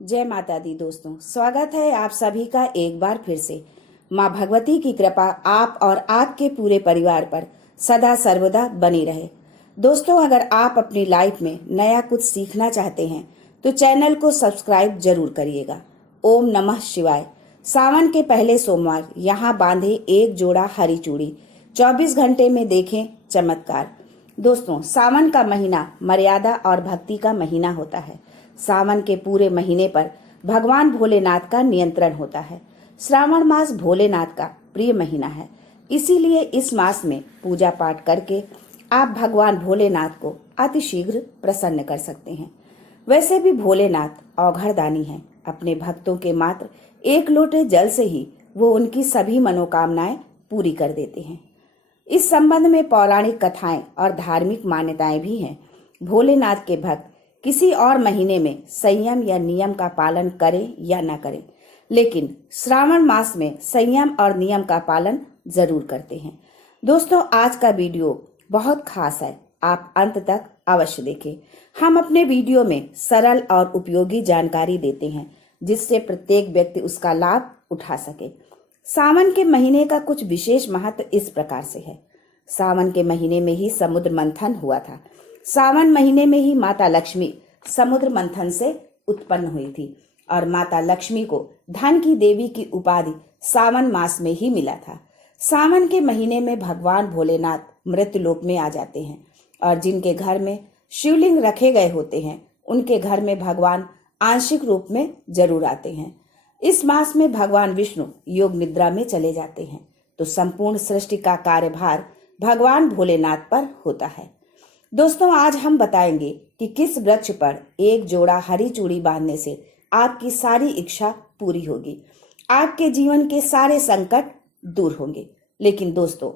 जय माता दी दोस्तों, स्वागत है आप सभी का एक बार फिर से। माँ भगवती की कृपा आप और आपके पूरे परिवार पर सदा सर्वदा बनी रहे। दोस्तों, अगर आप अपनी लाइफ में नया कुछ सीखना चाहते हैं तो चैनल को सब्सक्राइब जरूर करिएगा। ओम नमः शिवाय। सावन के पहले सोमवार यहाँ बांधे एक जोड़ा हरी चूड़ी, 24 घंटे में देखें चमत्कार। दोस्तों, सावन का महीना मर्यादा और भक्ति का महीना होता है। सावन के पूरे महीने पर भगवान भोलेनाथ का नियंत्रण होता है। श्रावण मास भोलेनाथ का प्रिय महीना है, इसीलिए इस मास में पूजा पाठ करके आप भगवान भोलेनाथ को अतिशीघ्र प्रसन्न कर सकते हैं। वैसे भी भोलेनाथ औघड़दानी हैं। अपने भक्तों के मात्र एक लोटे जल से ही वो उनकी सभी मनोकामनाएं पूरी कर देते हैं। इस संबंध में पौराणिक कथाएं और धार्मिक मान्यताएं भी हैं। भोलेनाथ के भक्त किसी और महीने में संयम या नियम का पालन करें या न करें, लेकिन श्रावण मास में संयम और नियम का पालन जरूर करते हैं। दोस्तों, आज का वीडियो बहुत खास है, आप अंत तक अवश्य देखें। हम अपने वीडियो में सरल और उपयोगी जानकारी देते हैं जिससे प्रत्येक व्यक्ति उसका लाभ उठा सके। सावन के महीने का कुछ विशेष महत्व इस प्रकार से है। सावन के महीने में ही समुद्र मंथन हुआ था। सावन महीने में ही माता लक्ष्मी समुद्र मंथन से उत्पन्न हुई थी और माता लक्ष्मी को धन की देवी की उपाधि सावन मास में ही मिला था। सावन के महीने में भगवान भोलेनाथ मृत्युलोक में आ जाते हैं और जिनके घर में शिवलिंग रखे गए होते हैं उनके घर में भगवान आंशिक रूप में जरूर आते हैं। इस मास में भगवान विष्णु योग निद्रा में चले जाते हैं तो संपूर्ण सृष्टि का कार्यभार भगवान भोलेनाथ पर होता है। दोस्तों, आज हम बताएंगे कि किस वृक्ष पर एक जोड़ा हरी चूड़ी बांधने से आपकी सारी इच्छा पूरी होगी, आपके जीवन के सारे संकट दूर होंगे। लेकिन दोस्तों,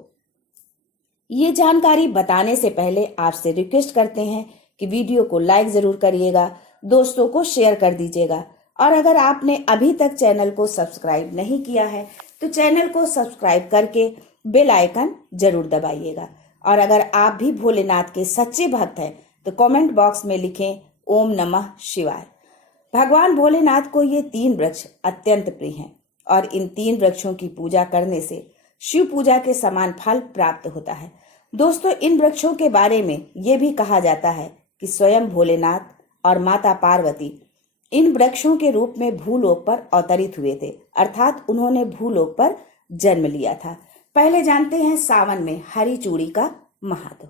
ये जानकारी बताने से पहले आपसे रिक्वेस्ट करते हैं कि वीडियो को लाइक जरूर करिएगा, दोस्तों को शेयर कर दीजिएगा और अगर आपने अभी तक चैनल को सब्सक्राइब नहीं किया है तो चैनल को सब्सक्राइब करके बेल आइकन जरूर दबाइएगा। और अगर आप भी भोलेनाथ के सच्चे भक्त हैं तो कमेंट बॉक्स में लिखें ओम नमः शिवाय। भगवान भोलेनाथ को ये 3 वृक्ष अत्यंत प्रिय हैं और इन 3 वृक्षों की पूजा करने से शिव पूजा के समान फल प्राप्त होता है। दोस्तों, इन वृक्षों के बारे में ये भी कहा जाता है कि स्वयं भोलेनाथ और माता पार्वती इन वृक्षों के रूप में भूलोक पर अवतरित हुए थे, अर्थात उन्होंने भूलोक पर जन्म लिया था। पहले जानते हैं सावन में हरी चूड़ी का महत्व।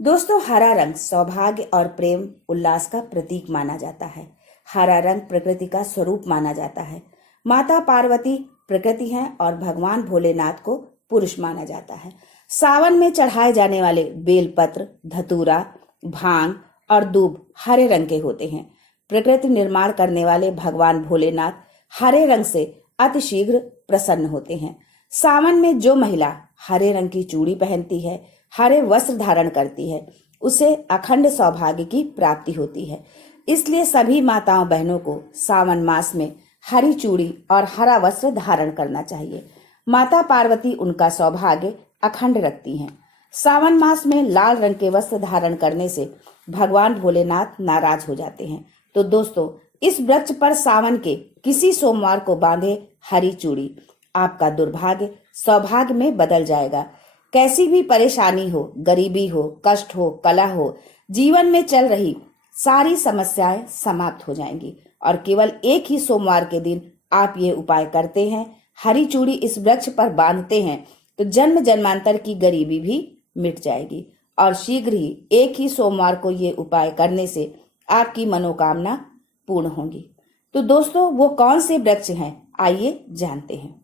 दोस्तों, हरा रंग सौभाग्य और प्रेम उल्लास का प्रतीक माना जाता है। हरा रंग प्रकृति का स्वरूप माना जाता है। माता पार्वती प्रकृति हैं और भगवान भोलेनाथ को पुरुष माना जाता है। सावन में चढ़ाए जाने वाले बेलपत्र, धतूरा, भांग और दूब हरे रंग के होते हैं। प्रकृति निर्माण करने वाले भगवान भोलेनाथ हरे रंग से अतिशीघ्र प्रसन्न होते हैं। सावन में जो महिला हरे रंग की चूड़ी पहनती है, हरे वस्त्र धारण करती है, उसे अखंड सौभाग्य की प्राप्ति होती है। इसलिए सभी माताओं बहनों को सावन मास में हरी चूड़ी और हरा वस्त्र धारण करना चाहिए। माता पार्वती उनका सौभाग्य अखंड रखती हैं। सावन मास में लाल रंग के वस्त्र धारण करने से भगवान भोलेनाथ नाराज हो जाते हैं। तो दोस्तों, इस वृक्ष पर सावन के किसी सोमवार को बांधे हरी चूड़ी आपका दुर्भाग्य सौभाग्य में बदल जाएगा। कैसी भी परेशानी हो, गरीबी हो, कष्ट हो, कलह हो, जीवन में चल रही सारी समस्याएं समाप्त हो जाएंगी। और केवल एक ही सोमवार के दिन आप ये उपाय करते हैं, हरी चूड़ी इस वृक्ष पर बांधते हैं तो जन्म जन्मांतर की गरीबी भी मिट जाएगी। और शीघ्र ही एक ही सोमवार को ये उपाय करने से आपकी मनोकामना पूर्ण होगी। तो दोस्तों, वो कौन से वृक्ष हैं, आइए जानते हैं।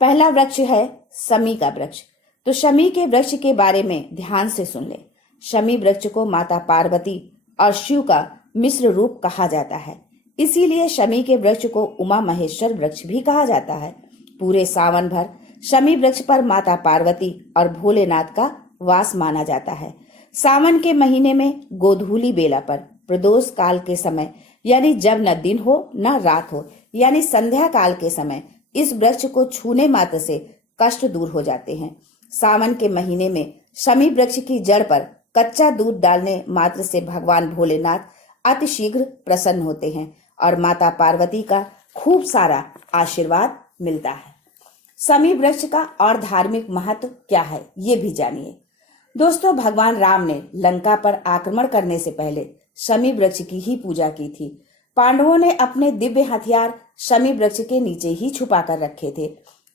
पहला वृक्ष है शमी का वृक्ष। तो शमी के वृक्ष के बारे में ध्यान से सुन ले। शमी वृक्ष को माता पार्वती और शिव का मिश्र रूप कहा जाता है, इसीलिए शमी के वृक्ष को उमा महेश्वर वृक्ष भी कहा जाता है। पूरे सावन भर शमी वृक्ष पर माता पार्वती और भोलेनाथ का वास माना जाता है। सावन के महीने में गोधूली बेला पर प्रदोष काल के समय, यानी जब न दिन हो न रात हो, यानी संध्या काल के समय इस वृक्ष को छूने मात्र से कष्ट दूर हो जाते हैं। सावन के महीने में शमी वृक्ष की जड़ पर कच्चा दूध डालने मात्र से भगवान भोलेनाथ अतिशीघ्र प्रसन्न होते हैं और माता पार्वती का खूब सारा आशीर्वाद मिलता है। शमी वृक्ष का और धार्मिक महत्व क्या है, ये भी जानिए। दोस्तों, भगवान राम ने लंका पर आक्रमण करने से पहले शमी वृक्ष की ही पूजा की थी। पांडवों ने अपने दिव्य हथियार शमी वृक्ष के नीचे ही छुपा कर रखे थे।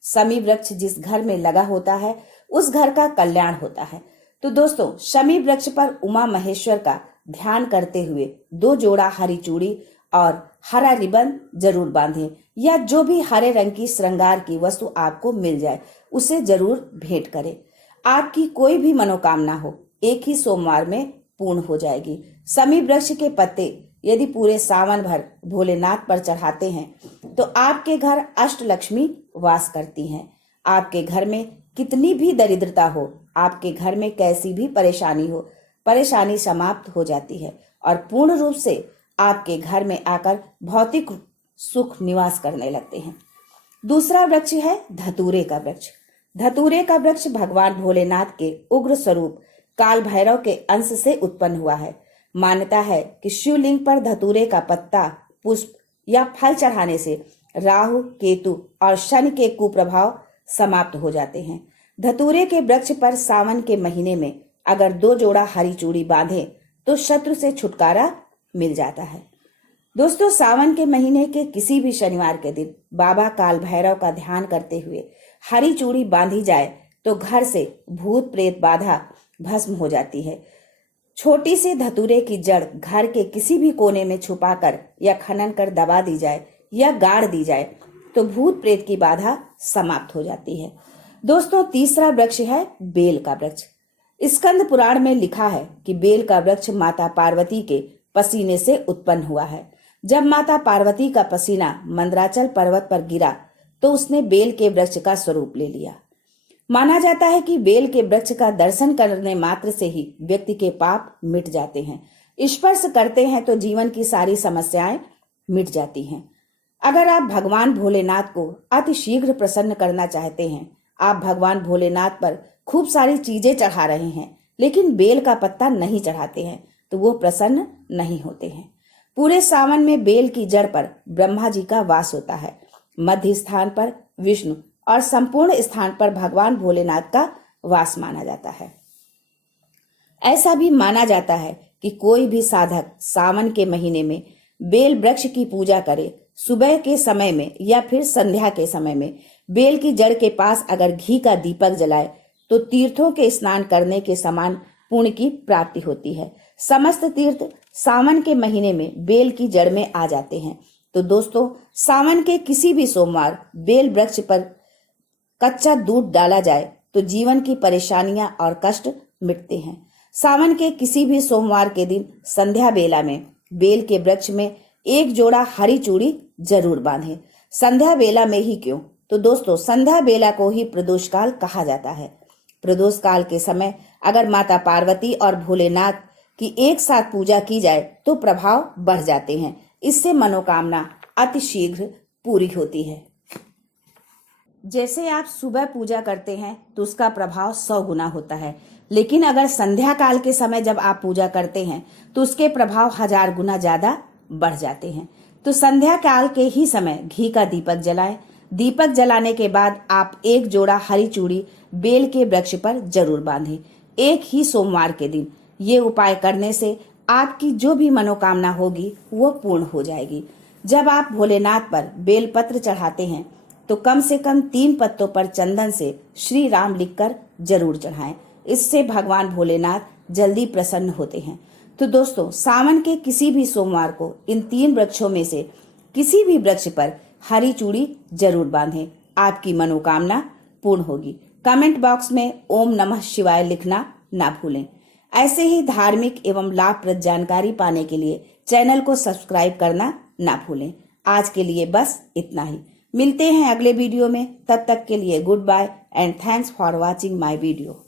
शमी वृक्ष जिस घर में लगा होता है उस घर का कल्याण होता है। तो दोस्तों, शमी वृक्ष पर उमा महेश्वर का ध्यान करते हुए 2 जोड़ा हरी चूड़ी और हरा रिबन जरूर बांधें, या जो भी हरे रंग की श्रृंगार की वस्तु आपको मिल जाए उसे जरूर भेंट करें। आपकी कोई भी मनोकामना हो एक ही सोमवार में पूर्ण हो जाएगी। शमी वृक्ष के पत्ते यदि पूरे सावन भर भोलेनाथ पर चढ़ाते हैं तो आपके घर अष्टलक्ष्मी वास करती हैं। आपके घर में कितनी भी दरिद्रता हो, आपके घर में कैसी भी परेशानी हो, परेशानी समाप्त हो जाती है और पूर्ण रूप से आपके घर में आकर भौतिक सुख निवास करने लगते हैं। दूसरा वृक्ष है धतूरे का वृक्ष। धतूरे का वृक्ष भगवान भोलेनाथ के उग्र स्वरूप काल भैरव के अंश से उत्पन्न हुआ है। मान्यता है कि शिवलिंग पर धतूरे का पत्ता, पुष्प या फल चढ़ाने से राहु, केतु और शनि के कुप्रभाव समाप्त हो जाते हैं। धतूरे के वृक्ष पर सावन के महीने में अगर 2 जोड़ा हरी चूड़ी बांधें तो शत्रु से छुटकारा मिल जाता है। दोस्तों, सावन के महीने के किसी भी शनिवार के दिन बाबा काल भैरव का ध्यान करते हुए हरी चूड़ी बांधी जाए तो घर से भूत प्रेत बाधा भस्म हो जाती है। छोटी सी धतूरे की जड़ घर के किसी भी कोने में छुपाकर या खनन कर दबा दी जाए या गाड़ दी जाए तो भूत प्रेत की बाधा समाप्त हो जाती है। दोस्तों, तीसरा वृक्ष है बेल का वृक्ष। स्कंद पुराण में लिखा है कि बेल का वृक्ष माता पार्वती के पसीने से उत्पन्न हुआ है। जब माता पार्वती का पसीना मंदराचल पर्वत पर गिरा तो उसने बेल के वृक्ष का स्वरूप ले लिया। माना जाता है कि बेल के वृक्ष का दर्शन करने मात्र से ही व्यक्ति के पाप मिट जाते हैं। स्पर्श करते हैं तो जीवन की सारी समस्याएं मिट जाती हैं। अगर आप भगवान भोलेनाथ को अति शीघ्र प्रसन्न करना चाहते हैं, आप भगवान भोलेनाथ पर खूब सारी चीजें चढ़ा रहे हैं लेकिन बेल का पत्ता नहीं चढ़ाते हैं तो वो प्रसन्न नहीं होते हैं। पूरे सावन में बेल की जड़ पर ब्रह्मा जी का वास होता है, मध्य स्थान पर विष्णु और संपूर्ण स्थान पर भगवान भोलेनाथ का वास माना जाता है। ऐसा भी माना जाता है कि कोई भी साधक सावन के महीने में बेल वृक्ष की पूजा करे, सुबह के समय में या फिर संध्या के समय में बेल की जड़ के पास अगर घी का दीपक जलाए तो तीर्थों के स्नान करने के समान पुण्य की प्राप्ति होती है। समस्त तीर्थ सावन के महीने में बेल की जड़ में आ जाते हैं। तो दोस्तों, सावन के किसी भी सोमवार बेल वृक्ष पर कच्चा दूध डाला जाए तो जीवन की परेशानियां और कष्ट मिटते हैं। सावन के किसी भी सोमवार के दिन संध्या बेला में बेल के वृक्ष में 1 जोड़ा हरी चूड़ी जरूर बांधें। संध्या बेला में ही क्यों? तो दोस्तों, संध्या बेला को ही प्रदोष काल कहा जाता है। प्रदोष काल के समय अगर माता पार्वती और भोलेनाथ की एक साथ पूजा की जाए तो प्रभाव बढ़ जाते हैं। इससे मनोकामना अतिशीघ्र पूरी होती है। जैसे आप सुबह पूजा करते हैं तो उसका प्रभाव 100 गुना होता है, लेकिन अगर संध्या काल के समय जब आप पूजा करते हैं तो उसके प्रभाव 1000 गुना ज्यादा बढ़ जाते हैं। तो संध्या काल के ही समय घी का दीपक जलाएं। दीपक जलाने के बाद आप 1 जोड़ा हरी चूड़ी बेल के वृक्ष पर जरूर बांधें। एक ही सोमवार के दिन ये उपाय करने से आपकी जो भी मनोकामना होगी वो पूर्ण हो जाएगी। जब आप भोलेनाथ पर बेलपत्र चढ़ाते हैं तो कम से कम 3 पत्तों पर चंदन से श्री राम लिखकर जरूर चढ़ाएं। इससे भगवान भोलेनाथ जल्दी प्रसन्न होते हैं। तो दोस्तों, सावन के किसी भी सोमवार को इन 3 वृक्षों में से किसी भी वृक्ष पर हरी चूड़ी जरूर बांधें। आपकी मनोकामना पूर्ण होगी। कमेंट बॉक्स में ओम नमः शिवाय लिखना ना भूलें। ऐसे ही धार्मिक एवं लाभप्रद जानकारी पाने के लिए चैनल को सब्सक्राइब करना ना भूलें। आज के लिए बस इतना ही। मिलते हैं अगले वीडियो में। तब तक के लिए goodbye and thanks for watching my video.